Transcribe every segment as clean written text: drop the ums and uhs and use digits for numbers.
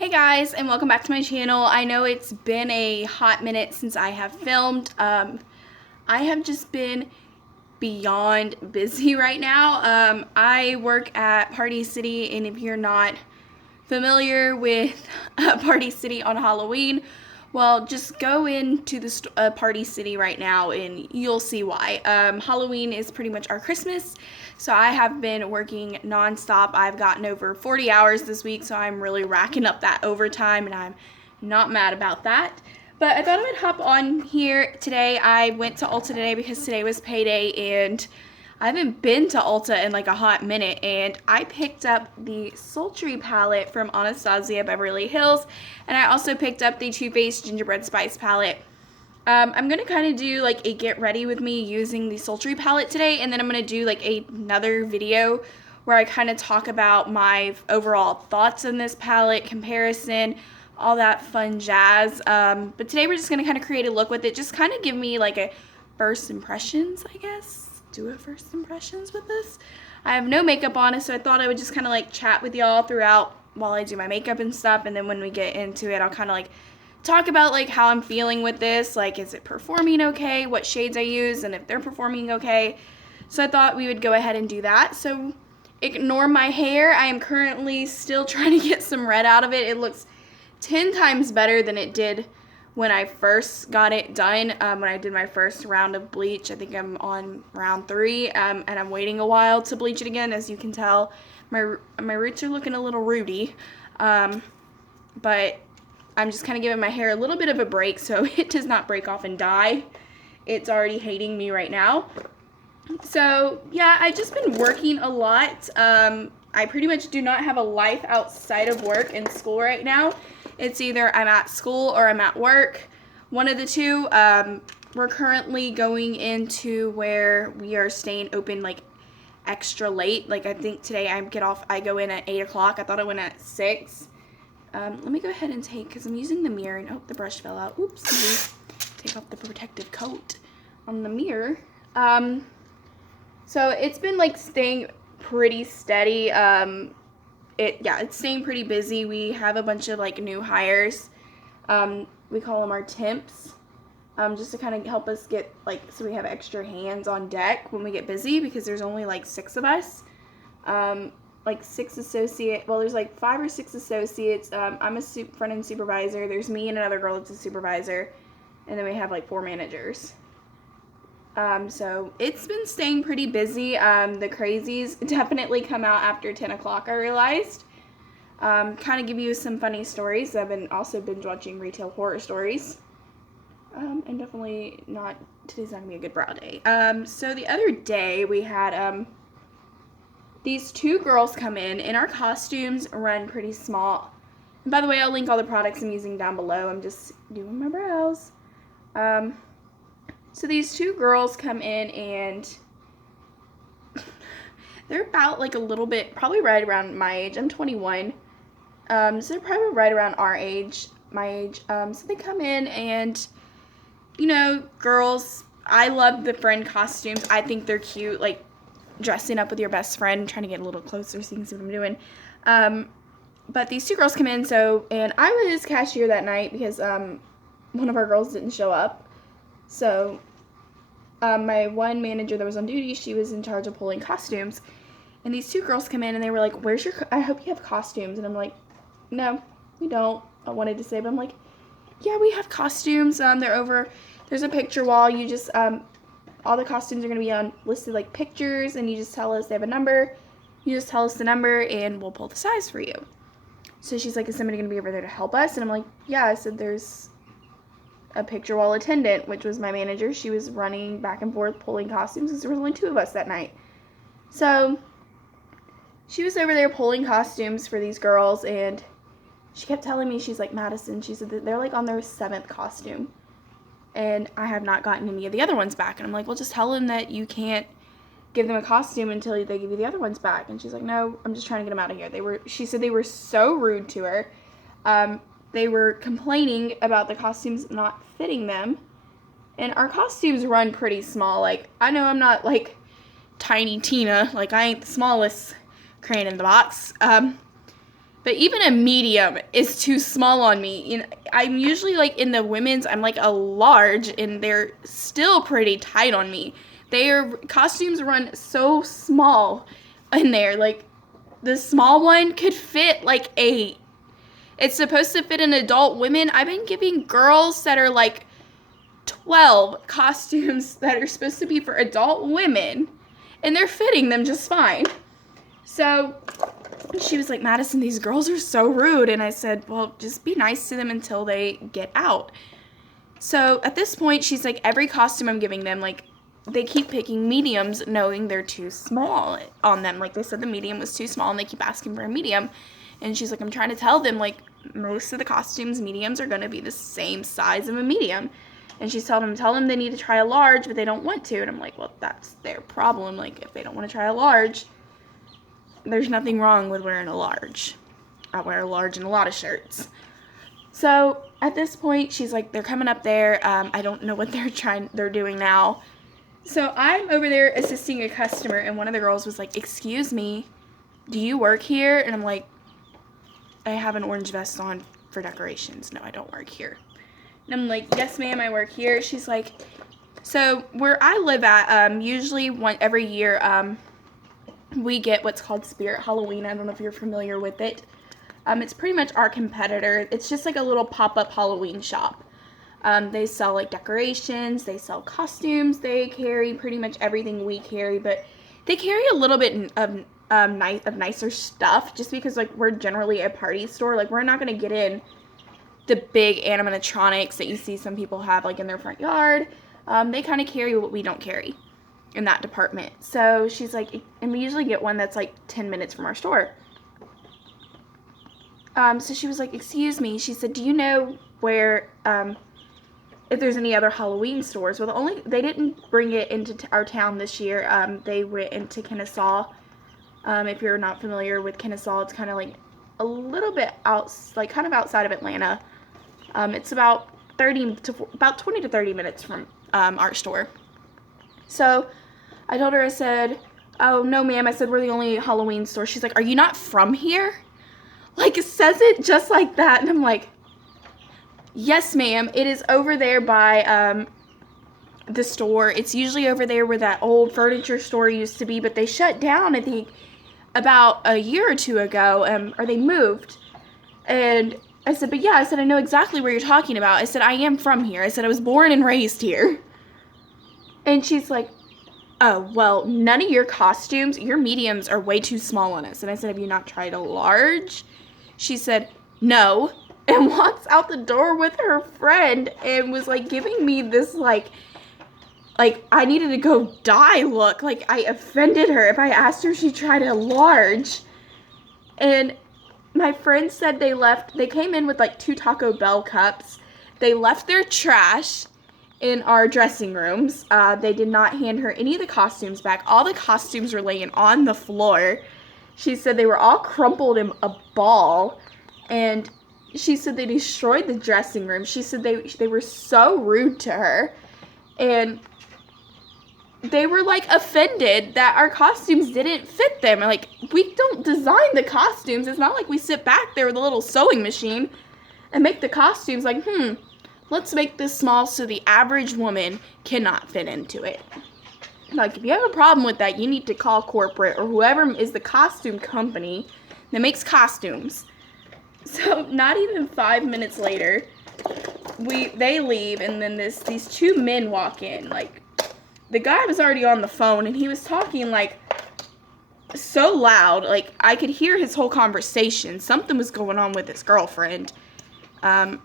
Hey guys, and welcome back to my channel. I know it's been a hot minute since I have filmed. I have just been beyond busy right now. I work at Party City, and if you're not familiar with Party City on Halloween, well, just go into the Party City right now and you'll see why. Halloween is pretty much our Christmas, so I have been working nonstop. I've gotten over 40 hours this week, so I'm really racking up that overtime, and I'm not mad about that. But I thought I would hop on here today. I went to ULTA today because today was payday, and I haven't been to ULTA in like a hot minute, and I picked up the Sultry Palette from Anastasia Beverly Hills, and I also picked up the Too Faced Gingerbread Spice Palette. I'm going to kind of do like a get ready with me using the Sultry Palette today, and then I'm going to do like another video where I kind of talk about my overall thoughts on this palette, comparison, all that fun jazz. But today we're just going to kind of create a look with it, just kind of give me like a first impressions, I guess. Do a first impressions with this. I have no makeup on it, so I thought I would just kind of like chat with y'all throughout while I do my makeup and stuff, and then when we get into it, I'll kind of like talk about like how I'm feeling with this, like is it performing okay, what shades I use, and if they're performing okay. So I thought we would go ahead and do that. So ignore my hair. I am currently still trying to get some red out of it. It looks 10 times better than it did when I first got it done, when I did my first round of bleach. I think I'm on round 3, and I'm waiting a while to bleach it again. As you can tell, my roots are looking a little rooty, but I'm just kind of giving my hair a little bit of a break so it does not break off and die. It's already hating me right now. So yeah, I've just been working a lot. I pretty much do not have a life outside of work and school right now. It's either I'm at school or I'm at work, one of the two. We're currently going into where we are staying open like extra late. Like I think today I go in at 8 o'clock. I thought I went at 6. Let me go ahead and take, because I'm using the mirror, and oh, the brush fell out. Oops. Take off the protective coat on the mirror. So it's been like staying pretty steady. It's staying pretty busy. We have a bunch of like new hires. We call them our temps, just to kind of help us get like, so we have extra hands on deck when we get busy, because there's only like 6 of us. Like 6 associates. Well, there's like 5 or 6 associates. I'm a front-end supervisor. There's me and another girl that's a supervisor, and then we have like 4 managers. So it's been staying pretty busy. The crazies definitely come out after 10 o'clock, I realized. Kind of give you some funny stories. I've been also binge watching retail horror stories. And definitely today's not going to be a good brow day. So the other day we had, these 2 girls come in, and our costumes run pretty small. And by the way, I'll link all the products I'm using down below. I'm just doing my brows. So these 2 girls come in, and they're about like a little bit, probably right around my age. I'm 21. So they're probably right around my age. So they come in, and, you know, girls, I love the friend costumes. I think they're cute, like dressing up with your best friend. I'm trying to get a little closer so you can see what I'm doing. But these 2 girls come in, and I was cashier that night because one of our girls didn't show up. So my one manager that was on duty, she was in charge of pulling costumes. And these 2 girls come in, and they were like, I hope you have costumes. And I'm like, no, we don't. I wanted to say, but I'm like, yeah, we have costumes. They're over, there's a picture wall. You just, all the costumes are going to be listed like pictures, and you just tell us they have a number. You just tell us the number, and we'll pull the size for you. So she's like, is somebody going to be over there to help us? And I'm like, yeah. I said, there's a picture wall attendant, which was my manager. She was running back and forth pulling costumes because there was only 2 of us that night. So she was over there pulling costumes for these girls, and she kept telling me, she's like, Madison, she said that they're like on their 7th costume, and I have not gotten any of the other ones back. And I'm like, well, just tell them that you can't give them a costume until they give you the other ones back. And she's like, no, I'm just trying to get them out of here. She said they were so rude to her. They were complaining about the costumes not fitting them. And our costumes run pretty small. Like, I know I'm not like Tiny Tina. Like, I ain't the smallest crane in the box. But even a medium is too small on me. You know, I'm usually like in the women's, I'm like a large, and they're still pretty tight on me. Their costumes run so small in there. Like the small one could fit like 8. It's supposed to fit an adult women. I've been giving girls that are like 12 costumes that are supposed to be for adult women, and they're fitting them just fine. So she was like, Madison, these girls are so rude. And I said, well, just be nice to them until they get out. So at this point, she's like, every costume I'm giving them, like, they keep picking mediums knowing they're too small on them. Like, they said the medium was too small, and they keep asking for a medium. And she's like, I'm trying to tell them, like, most of the costumes, mediums are going to be the same size of a medium. And she's telling them they need to try a large, but they don't want to. And I'm like, well, that's their problem. Like, if they don't want to try a large, there's nothing wrong with wearing a large. I wear a large in a lot of shirts. So at this point, she's like, they're coming up there. I don't know what they're doing now. So I'm over there assisting a customer, and one of the girls was like, excuse me, do you work here? And I'm like, I have an orange vest on for decorations. No, I don't work here. And I'm like, yes, ma'am, I work here. She's like, so where I live at, usually every year, we get what's called Spirit Halloween. I don't know if you're familiar with it. It's pretty much our competitor. It's just like a little pop-up Halloween shop. They sell like decorations, they sell costumes, they carry pretty much everything we carry, but they carry a little bit of nicer stuff just because like we're generally a party store. Like we're not going to get in the big animatronics that you see some people have like in their front yard. They kind of carry what we don't carry in that department. So she's like, and we usually get one that's like 10 minutes from our store. So she was like, excuse me. She said, do you know where, if there's any other Halloween stores? Well, they didn't bring it into our town this year. They went into Kennesaw. If you're not familiar with Kennesaw, it's kind of like a little bit kind of outside of Atlanta. It's about 20 to 30 minutes from our store. So I told her, I said, oh, no, ma'am. I said, we're the only Halloween store. She's like, are you not from here? Like, it says it just like that. And I'm like, yes, ma'am. It is over there by the store. It's usually over there where that old furniture store used to be, but they shut down, I think, about a year or two ago, or they moved. And I said, but yeah, I said, I know exactly where you're talking about. I said, I am from here. I said, I was born and raised here. And she's like, oh, well, none of your costumes, your mediums are way too small on us. And I said, have you not tried a large? She said, no, and walks out the door with her friend and was like giving me this like I needed to go die look. Like I offended her if I asked her if she tried a large. And my friend said they came in with like 2 Taco Bell cups. They left their trash in our dressing rooms. They did not hand her any of the costumes back. All the costumes were laying on the floor. She said they were all crumpled in a ball, and she said they destroyed the dressing room. She said they were so rude to her, and they were like offended that our costumes didn't fit them. Like, we don't design the costumes. It's not like we sit back there with a little sewing machine and make the costumes like, let's make this small so the average woman cannot fit into it. Like, if you have a problem with that, you need to call corporate or whoever is the costume company that makes costumes. So, not even 5 minutes later, they leave, and then these 2 men walk in. Like, the guy was already on the phone, and he was talking, like, so loud. Like, I could hear his whole conversation. Something was going on with his girlfriend. And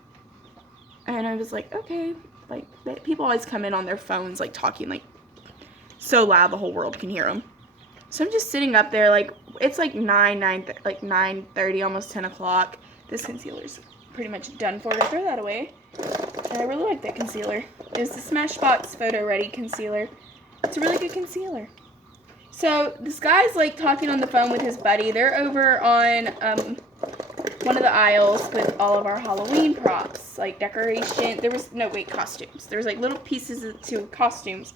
I was like, okay. Like, people always come in on their phones, like, talking, like, so loud the whole world can hear them. So I'm just sitting up there, like, it's like 9:30, almost 10 o'clock. This concealer's pretty much done for. I throw that away. And I really like that concealer. It was the Smashbox Photo Ready concealer. It's a really good concealer. So this guy's, like, talking on the phone with his buddy. They're over on one of the aisles with all of our Halloween props, like decoration. Costumes. There was, like, little pieces to costumes.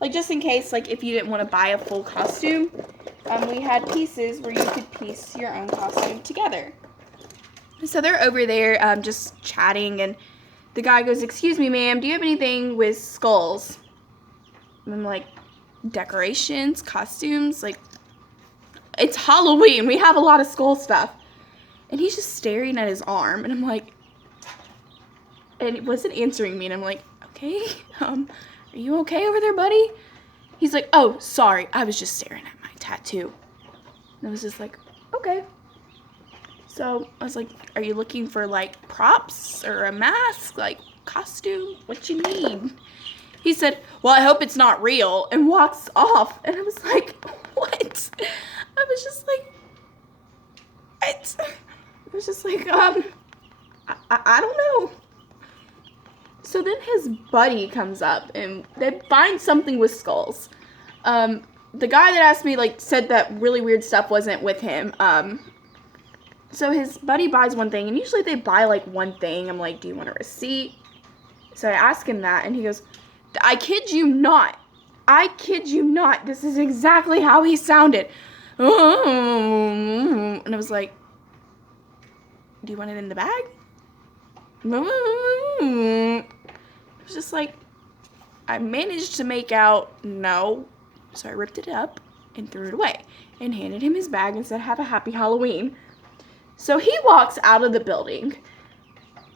Like, just in case, like, if you didn't want to buy a full costume, we had pieces where you could piece your own costume together. So they're over there just chatting, and the guy goes, "Excuse me, ma'am, do you have anything with skulls?" And I'm like, "Decorations, costumes, like, it's Halloween. We have a lot of skull stuff." And he's just staring at his arm, and I'm like, and he wasn't answering me, and I'm like, "Okay, are you okay over there, buddy?" He's like, "Oh, sorry, I was just staring at my tattoo." And I was just like, "Okay." So I was like, "Are you looking for like props or a mask, like costume? What you need?" He said, "Well, I hope it's not real," and walks off. And I was like, "What?" I was just like, "What?" I was just like, I don't know. So then his buddy comes up, and they find something with skulls. The guy that asked me, like, said that really weird stuff wasn't with him. So his buddy buys one thing, and usually they buy, like, one thing. I'm like, "Do you want a receipt?" So I ask him that, and he goes, "I kid you not. I kid you not. This is exactly how he sounded." And I was like, "Do you want it in the bag?" It was just like, I managed to make out no. So I ripped it up and threw it away and handed him his bag and said, "Have a happy Halloween." So he walks out of the building.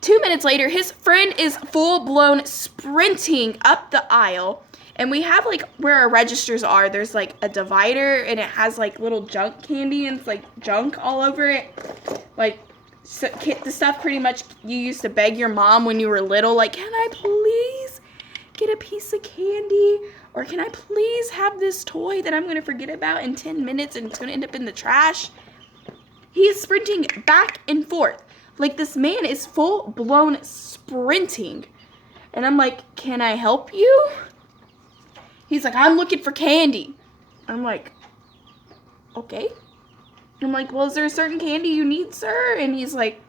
2 minutes later, his friend is full-blown sprinting up the aisle. And we have, like, where our registers are, there's, like, a divider, and it has, like, little junk candy, and it's, like, junk all over it. Like, so, the stuff pretty much you used to beg your mom when you were little, like, "Can I please get a piece of candy? Or can I please have this toy that I'm going to forget about in 10 minutes and it's going to end up in the trash?" He is sprinting back and forth. Like, this man is full-blown sprinting. And I'm like, "Can I help you?" He's like, "I'm looking for candy." I'm like, "Okay." I'm like, "Well, is there a certain candy you need, sir?" And he's like,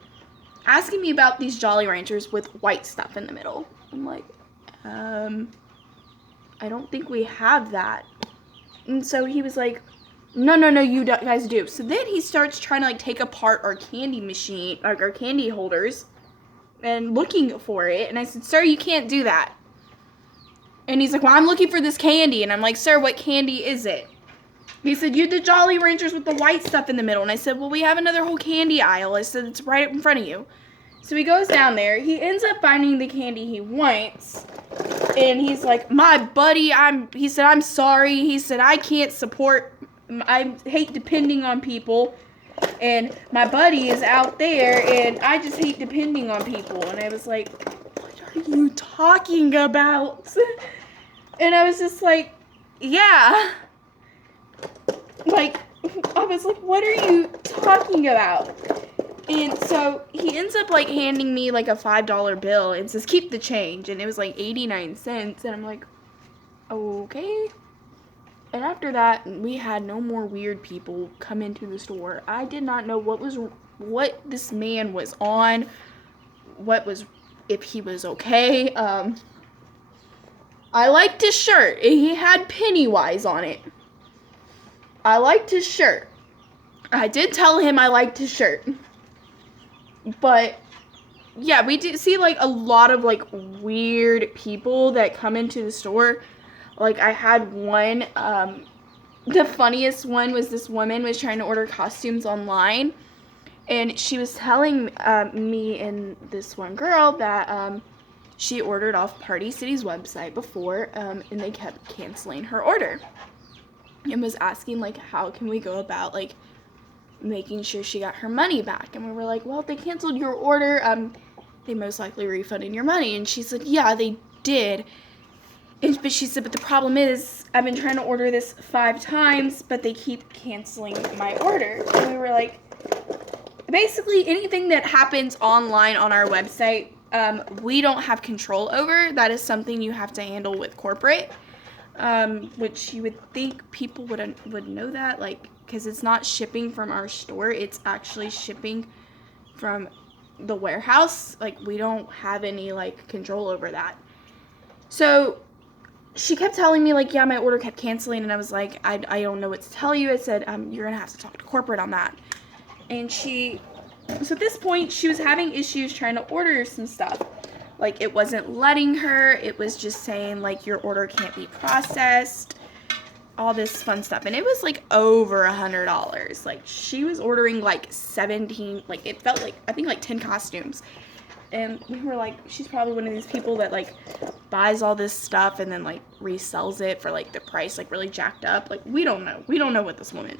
asking me about these Jolly Ranchers with white stuff in the middle. I'm like, "I don't think we have that." And so he was like, No, you guys do." So then he starts trying to, like, take apart our candy machine, like our candy holders, and looking for it. And I said, "Sir, you can't do that." And he's like, "Well, I'm looking for this candy." And I'm like, "Sir, what candy is it?" He said, "You the Jolly Ranchers with the white stuff in the middle." And I said, "Well, we have another whole candy aisle." I said, "It's right in front of you." So he goes down there. He ends up finding the candy he wants. And he's like, "My buddy, he said, I'm sorry." He said, "I can't support, I hate depending on people. And my buddy is out there, and I just hate depending on people." And I was like, "What are you talking about?" And I was just like, "Yeah." Like, I was like, "What are you talking about?" And so he ends up, like, handing me, like, a $5 bill and says, "Keep the change." And it was, like, 89 cents. And I'm like, "Okay." And after that, we had no more weird people come into the store. I did not know what this man was on, if he was okay. I liked his shirt. He had Pennywise on it. I liked his shirt. I did tell him I liked his shirt. But, yeah, we did see, like, a lot of, like, weird people that come into the store. Like, I had one, the funniest one was this woman was trying to order costumes online. And she was telling me and this one girl that she ordered off Party City's website before, and they kept canceling her order. And was asking, like, how can we go about, like, making sure she got her money back. And we were like, "Well, if they canceled your order, they most likely refunded your money." And she said, "Yeah, they did." But she said, "But the problem is, I've been trying to order this 5 times, but they keep canceling my order." And we were like, basically anything that happens online on our website, we don't have control over. That is something you have to handle with corporate, which you would think people would know that, like, because it's not shipping from our store, it's actually shipping from the warehouse. Like, we don't have any, like, control over that. So she kept telling me, like, "Yeah, my order kept canceling." And I was like, I don't know what to tell you. I said, "You're gonna have to talk to corporate on that." And she So at this point, she was having issues trying to order some stuff. Like, it wasn't letting her. It was just saying, like, your order can't be processed. All this fun stuff. And it was, like, over $100. Like, she was ordering, like, 17, like, it felt like, I think, like, 10 costumes. And we were like, she's probably one of these people that, like, buys all this stuff and then, like, resells it for, like, the price, like, really jacked up. Like, we don't know. We don't know what this woman.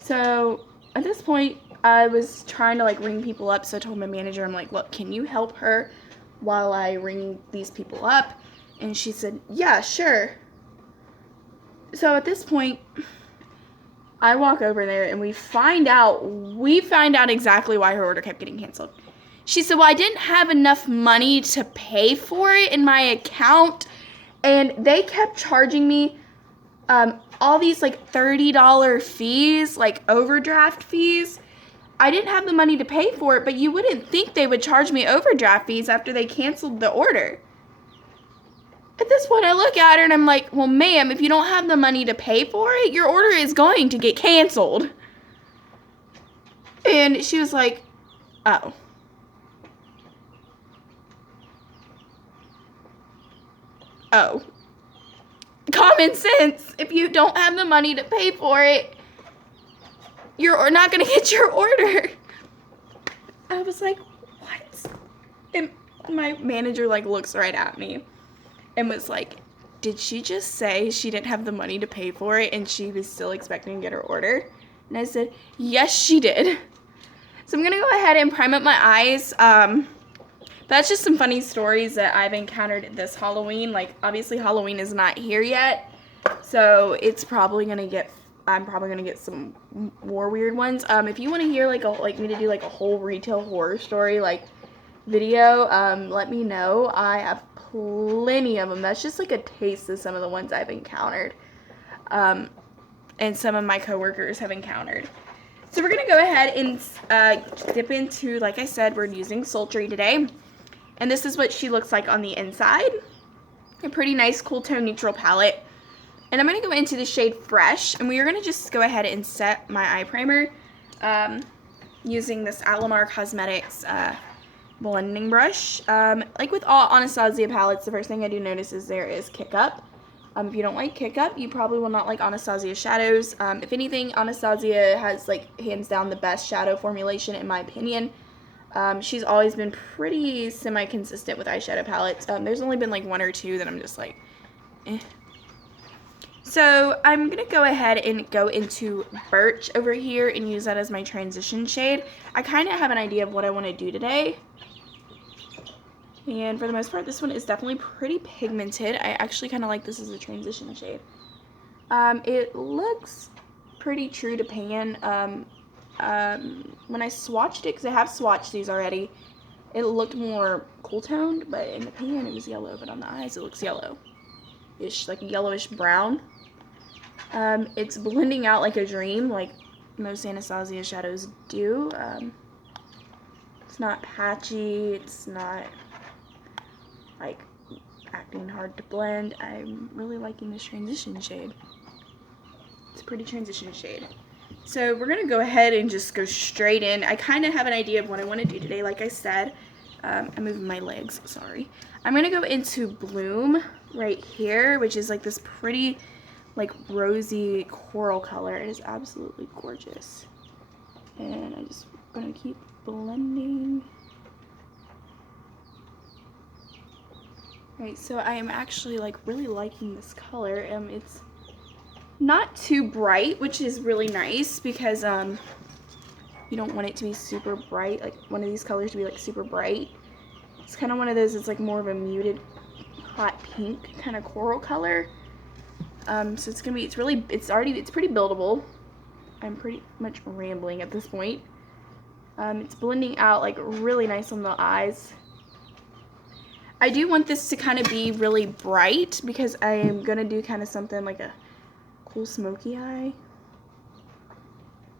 So, at this point, I was trying to, like, ring people up. So I told my manager, I'm like, look, can you help her while I ring these people up? And she said, yeah, sure. So at this point, I walk over there and we find out exactly why her order kept getting canceled. She said, well, I didn't have enough money to pay for it in my account, and they kept charging me all these, like, $30 fees, like, overdraft fees. I didn't have the money to pay for it, but you wouldn't think they would charge me overdraft fees after they canceled the order. At this point, I look at her and I'm like, well, ma'am, if you don't have the money to pay for it, your order is going to get canceled. And she was like, oh. Oh. Common sense. If you don't have the money to pay for it, you're not going to get your order. I was like, what? And my manager, like, looks right at me and was like, did she just say she didn't have the money to pay for it and she was still expecting to get her order? And I said, yes, she did. So I'm going to go ahead and prime up my eyes. That's just some funny stories that I've encountered this Halloween. Like, obviously Halloween is not here yet, so it's probably going to get, I'm probably going to get some more weird ones. If you want to hear, like me to do, like, a whole retail horror story, like, video, let me know. I have plenty of them. That's just, like, a taste of some of the ones I've encountered, and some of my coworkers have encountered. So we're going to go ahead and dip into, like I said, we're using Sultry today. And this is what she looks like on the inside. A pretty nice cool tone neutral palette. And I'm going to go into the shade Fresh. And we are going to just go ahead and set my eye primer using this Alamar Cosmetics blending brush. Like with all Anastasia palettes, the first thing I do notice is there is Kick Up. If you don't like Kick Up, you probably will not like Anastasia shadows. If anything, Anastasia has, like, hands down the best shadow formulation in my opinion. She's always been pretty semi-consistent with eyeshadow palettes. There's only been, like, one or two that I'm just like, eh. So I'm going to go ahead and go into Birch over here and use that as my transition shade. I kind of have an idea of what I want to do today. And for the most part, this one is definitely pretty pigmented. I actually kind of like this as a transition shade. It looks pretty true to pan. When I swatched it, because I have swatched these already, it looked more cool toned, but in the pan it was yellow, but on the eyes it looks yellow-ish, like a yellowish brown. It's blending out like a dream, like most Anastasia shadows do. It's not patchy, it's not, like, acting hard to blend. I'm really liking this transition shade. It's a pretty transition shade. So we're going to go ahead and just go straight in. I kind of have an idea of what I want to do today. Like I said, I'm moving my legs, sorry. I'm going to go into Bloom right here, which is like this pretty, like, rosy coral color. It is absolutely gorgeous. And I'm just going to keep blending. Alright, so I am actually, like, really liking this color. It's not too bright, which is really nice because you don't want it to be super bright, like one of these colors to be, like, super bright. It's kind of one of those, it's like more of a muted hot pink kind of coral color. So it's gonna be, it's pretty buildable. I'm pretty much rambling at this point. It's blending out, like, really nice on the eyes. I do want this to kind of be really bright because I am gonna do kind of something like a cool smoky eye,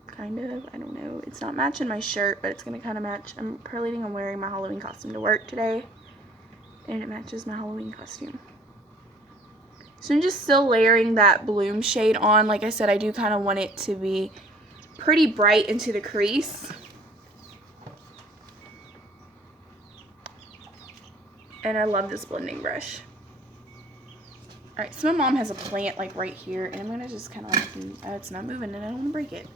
kind of. I don't know, it's not matching my shirt, but it's gonna kind of match. I'm planning on wearing my Halloween costume to work today, and it matches my Halloween costume. So I'm just still layering that Bloom shade on. Like I said, I do kind of want it to be pretty bright into the crease. And I love this blending brush. Alright, so my mom has a plant like right here, and I'm going to just kind of like, it's not moving and I don't want to break it.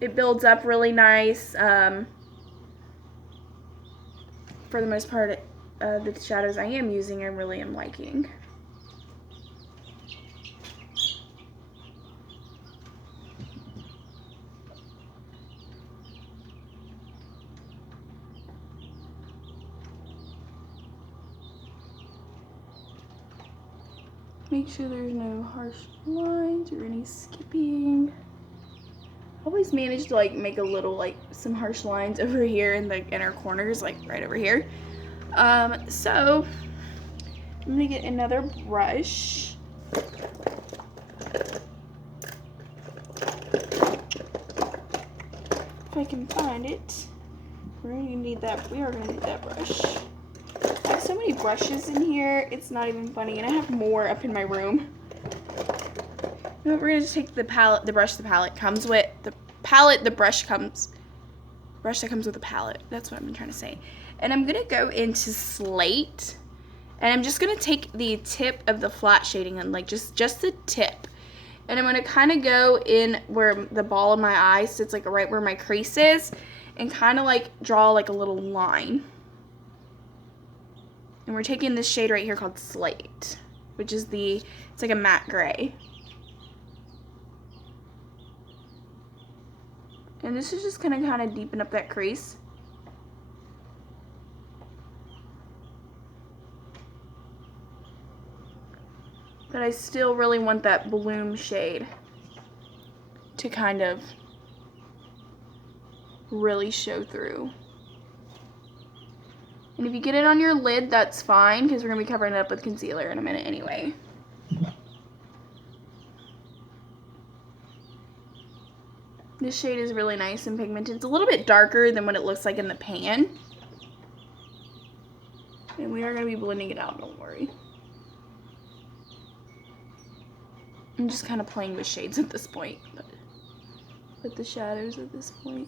It builds up really nice. For the most part, the shadows I am using I really am liking. Make sure there's no harsh lines or any skipping. I always manage to like make a little like some harsh lines over here in the inner corners, like right over here. So I'm gonna get another brush. If I can find it. We're gonna need that. We are gonna need that brush. I have so many brushes in here, it's not even funny, and I have more up in my room. No, we're gonna just take the palette, the brush the palette comes with, the palette, the brush that comes with the palette. That's what I'm trying to say. And I'm gonna go into Slate, and I'm just gonna take the tip of the flat shading and like just the tip. And I'm gonna kind of go in where the ball of my eye sits, like right where my crease is, and kind of like draw like a little line. And we're taking this shade right here called Slate, which is it's like a matte gray. And this is just gonna kind of deepen up that crease. But I still really want that bloom shade to kind of really show through. And if you get it on your lid, that's fine, because we're going to be covering it up with concealer in a minute anyway. This shade is really nice and pigmented. It's a little bit darker than what it looks like in the pan. And we are going to be blending it out, don't worry. I'm just kind of playing with shades at this point, with the shadows at this point.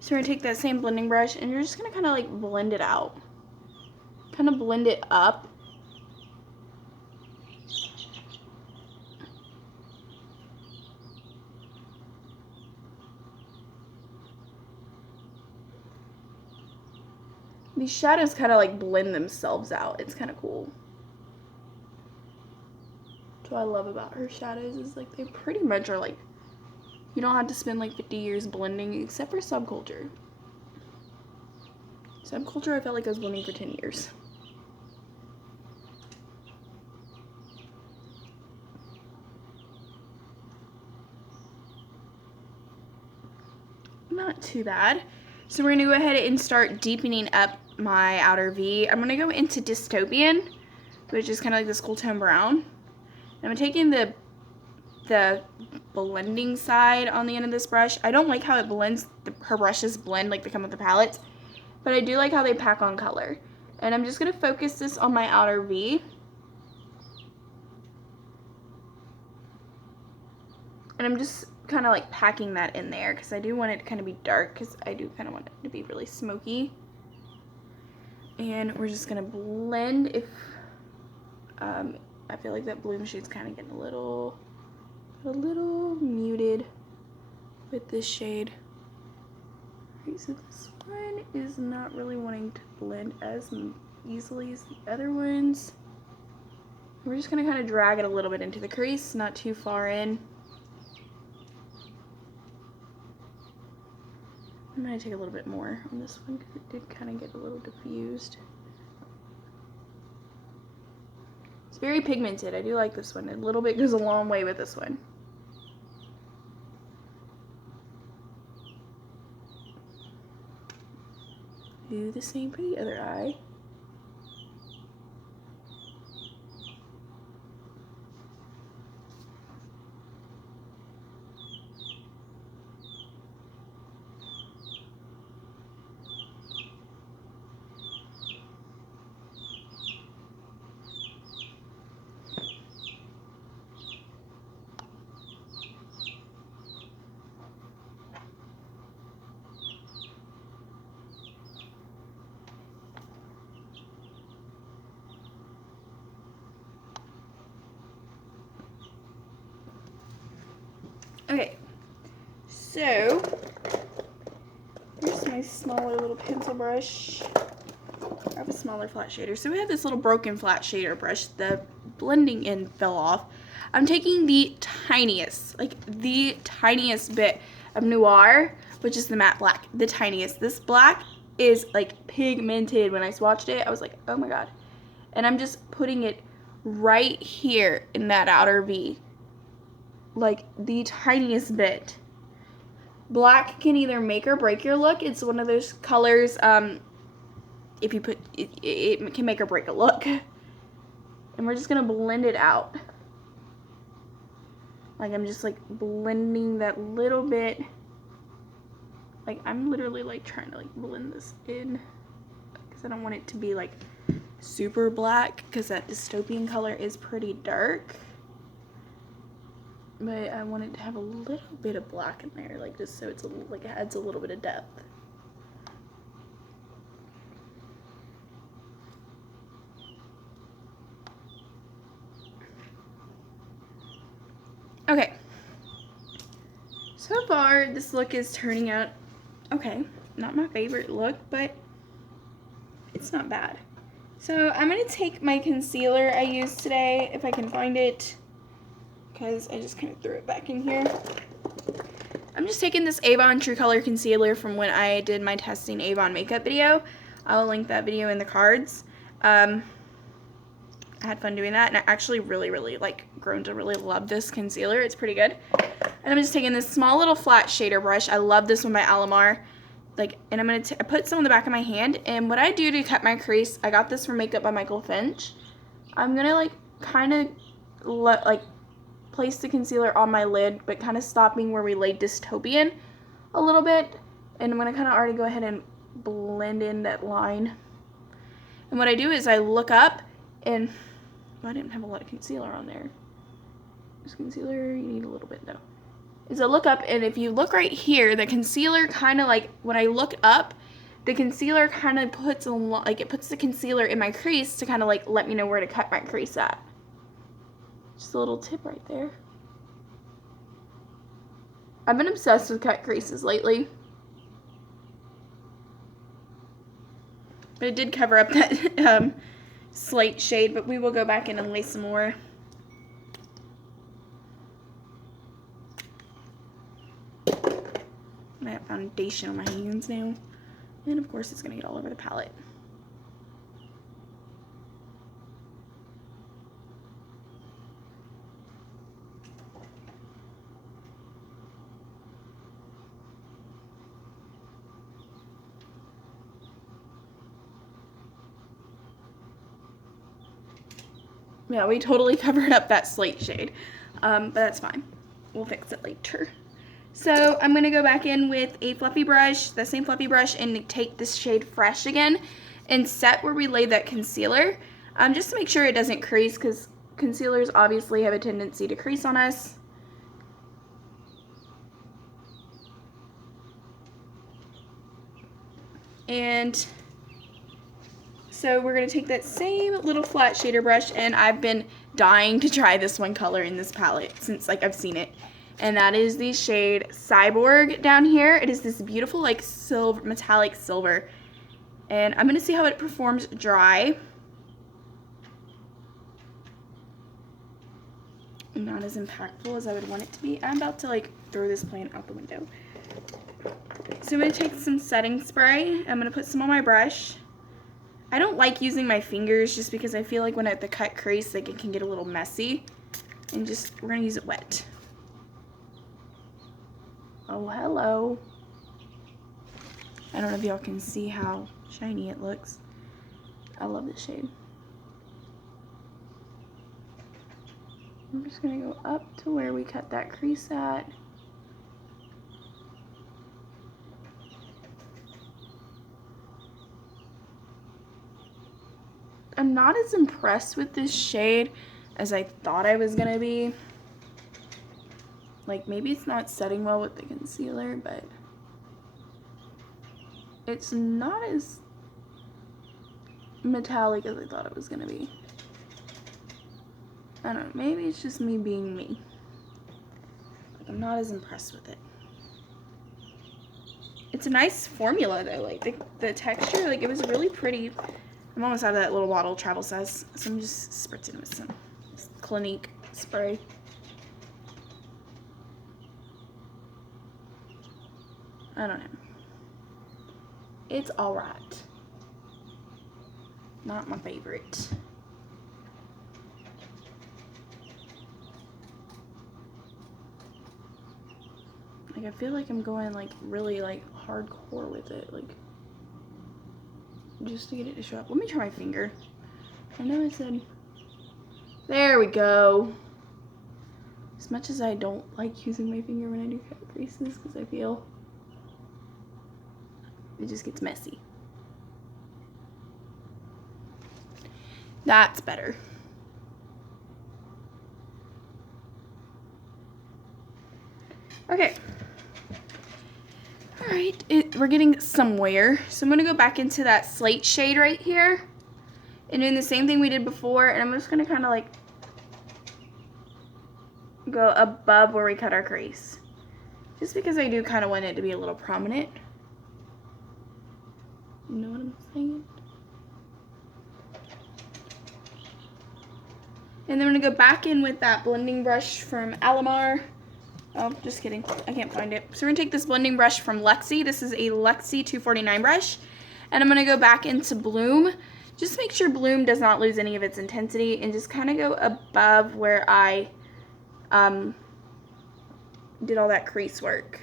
So we're going to take that same blending brush and you're just going to kind of like blend it out. Kind of blend it up. These shadows kind of like blend themselves out. It's kind of cool. That's what I love about her shadows is like they pretty much are like, you don't have to spend like 50 years blending except for Subculture. Subculture I felt like I was blending for 10 years. Not too bad. So we're gonna go ahead and start deepening up my outer V. I'm gonna go into Dystopian, which is kind of like this cool tone brown. And I'm taking the blending side on the end of this brush. I don't like how it blends, her brushes blend like they come with the palettes, but I do like how they pack on color. And I'm just gonna focus this on my outer V. And I'm just kind of like packing that in there because I do want it to kind of be dark because I do kind of want it to be really smoky. And we're just gonna blend. If I feel like that bloom shade's kind of getting a little muted with this shade. Okay, so this one is not really wanting to blend as easily as the other ones. We're just gonna kind of drag it a little bit into the crease, not too far in. I'm gonna take a little bit more on this one because it did kind of get a little diffused. It's very pigmented. I do like this one. A little bit goes a long way with this one. Do the same for the other eye. So, here's my smaller little pencil brush. I have a smaller flat shader. So we have this little broken flat shader brush. The blending in fell off. I'm taking the tiniest bit of Noir, which is the matte black. The tiniest. This black is like pigmented. When I swatched it, I was like, oh my god. And I'm just putting it right here in that outer V. Like the tiniest bit. Black can either make or break your look. It's one of those colors, if you put, it can make or break a look. And we're just gonna blend it out. Like I'm just like blending that little bit. Like I'm literally like trying to like blend this in. Because I don't want it to be like super black, because that dystopian color is pretty dark. But I want it to have a little bit of black in there, like just so it's a little, like it adds a little bit of depth. Okay. So far, this look is turning out okay. Not my favorite look, but it's not bad. So I'm gonna take my concealer I used today, if I can find it, because I just kind of threw it back in here. I'm just taking this Avon True Color Concealer from when I did my testing Avon makeup video. I'll link that video in the cards. I had fun doing that, and I actually really like grown to really love this concealer. It's pretty good. And I'm just taking this small little flat shader brush. I love this one by Alamar. Like, and I'm gonna put some on the back of my hand. And what I do to cut my crease, I got this from Makeup by Michael Finch. I'm gonna like kind of like place the concealer on my lid, but kind of stopping where we laid Dystopian a little bit. And I'm gonna kind of already go ahead and blend in that line. And what I do is I look up, and I didn't have a lot of concealer on there. This concealer, you need a little bit though. Is I look up, and if you look right here, the concealer kind of like, when I look up, the concealer kind of puts it puts the concealer in my crease to kind of like let me know where to cut my crease at. Just a little tip right there. I've been obsessed with cut creases lately. But it did cover up that slate shade, but we will go back in and lay some more. I have foundation on my hands now. And of course it's going to get all over the palette. Yeah, we totally covered up that slate shade, but that's fine. We'll fix it later. So I'm going to go back in with a fluffy brush, the same fluffy brush, and take this shade Fresh again and set where we laid that concealer, just to make sure it doesn't crease, because concealers obviously have a tendency to crease on us. And so we're going to take that same little flat shader brush, and I've been dying to try this one color in this palette since like I've seen it. And that is the shade Cyborg down here. It is this beautiful like silver, metallic silver. And I'm going to see how it performs dry. Not as impactful as I would want it to be. I'm about to like throw this plant out the window. So I'm going to take some setting spray. I'm going to put some on my brush. I don't like using my fingers just because I feel like when I have to cut crease, like it can get a little messy. And just, we're going to use it wet. Oh, hello. I don't know if y'all can see how shiny it looks. I love this shade. I'm just going to go up to where we cut that crease at. I'm not as impressed with this shade as I thought I was gonna be. Like, maybe it's not setting well with the concealer, but it's not as metallic as I thought it was gonna be. I don't know, maybe it's just me being me. Like, I'm not as impressed with it. It's a nice formula though, like the texture, like it was really pretty. I'm almost out of that little bottle travel size, so I'm just spritzing with some Clinique spray. I don't know. It's alright. Not my favorite. Like I feel like I'm going like really like hardcore with it, like just to get it to show up. Let me try my finger. I know I said, there we go. As much as I don't like using my finger when I do cut creases because I feel it just gets messy. That's better. Okay. Alright, we're getting somewhere. So I'm going to go back into that slate shade right here. And doing the same thing we did before. And I'm just going to kind of like go above where we cut our crease. Just because I do kind of want it to be a little prominent. You know what I'm saying? And then I'm going to go back in with that blending brush from Alamar. Oh, just kidding. I can't find it. So we're going to take this blending brush from Lexi. This is a Lexi 249 brush. And I'm going to go back into Bloom. Just make sure Bloom does not lose any of its intensity. And just kind of go above where I did all that crease work.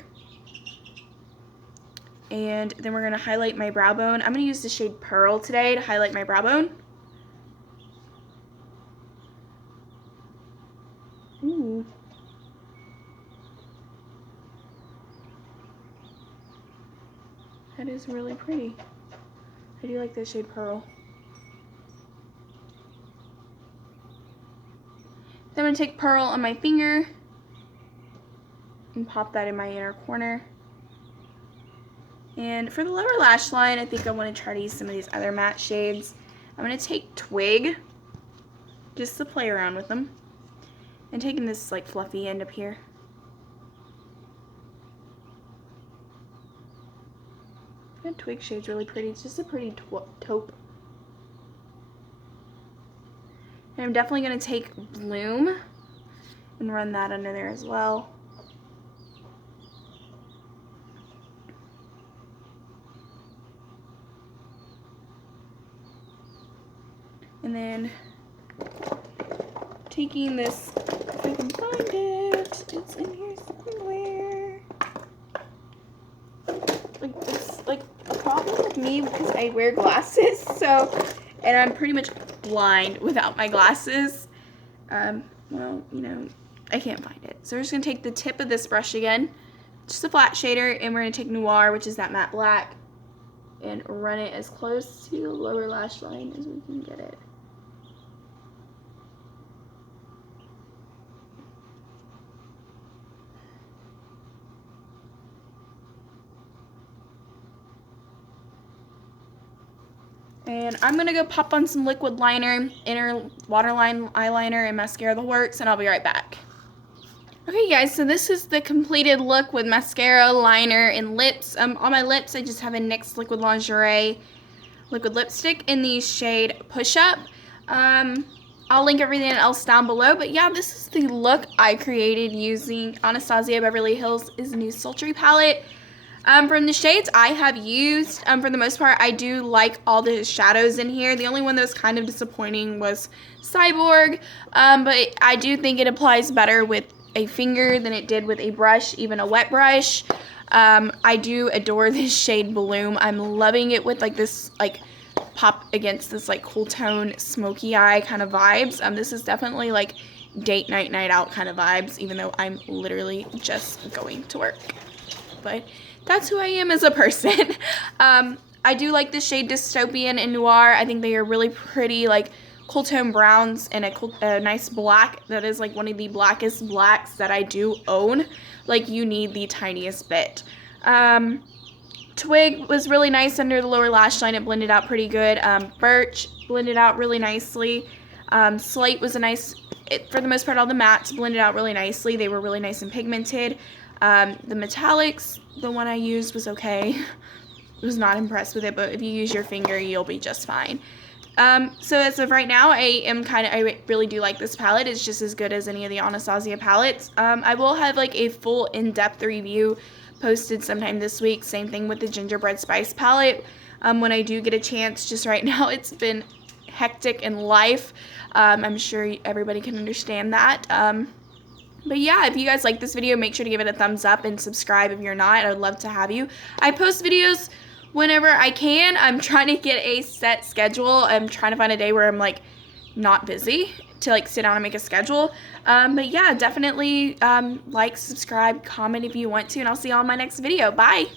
And then we're going to highlight my brow bone. I'm going to use the shade Pearl today to highlight my brow bone. Ooh. That is really pretty. I do like this shade Pearl. Then I'm going to take Pearl on my finger and pop that in my inner corner. And for the lower lash line, I think I want to try to use some of these other matte shades. I'm going to take Twig, just to play around with them. And taking this like fluffy end up here. That Twig shade's really pretty. It's just a pretty taupe. And I'm definitely going to take Bloom and run that under there as well. And then taking this, if I can find it, it's in here somewhere. Like, it's like a problem with me because I wear glasses, so, and I'm pretty much blind without my glasses. Well, you know, I can't find it. So we're just going to take the tip of this brush again, just a flat shader, and we're going to take Noir, which is that matte black, and run it as close to the lower lash line as we can get it. And I'm going to go pop on some liquid liner, inner waterline eyeliner, and mascara the works, and I'll be right back. Okay guys, so this is the completed look with mascara, liner, and lips. On my lips, I just have a NYX Liquid Lingerie liquid lipstick in the shade Push Up. I'll link everything else down below, but yeah, this is the look I created using Anastasia Beverly Hills' new Sultry Palette. From the shades I have used, for the most part, I do like all the shadows in here. The only one that was kind of disappointing was Cyborg, but I do think it applies better with a finger than it did with a brush, even a wet brush. I do adore this shade Bloom. I'm loving it with like this like pop against this like cool tone smoky eye kind of vibes. This is definitely like date night, night out kind of vibes, even though I'm literally just going to work. But that's who I am as a person. I do like the shade Dystopian and Noir. I think they are really pretty, like cool tone browns and a nice black that is like one of the blackest blacks that I do own. Like you need the tiniest bit. Twig was really nice under the lower lash line. It blended out pretty good. Birch blended out really nicely. Slate was a nice, for the most part, all the mattes blended out really nicely. They were really nice and pigmented. The metallics, the one I used was okay. I was not impressed with it, but if you use your finger, you'll be just fine. So as of right now, I really do like this palette. It's just as good as any of the Anastasia palettes. I will have like a full in-depth review posted sometime this week. Same thing with the Gingerbread Spice palette. When I do get a chance, just right now it's been hectic in life. I'm sure everybody can understand that. But yeah, if you guys like this video, make sure to give it a thumbs up and subscribe if you're not. I would love to have you. I post videos whenever I can. I'm trying to get a set schedule. I'm trying to find a day where I'm like not busy to like sit down and make a schedule. But yeah, definitely like, subscribe, comment if you want to, and I'll see you on my next video. Bye.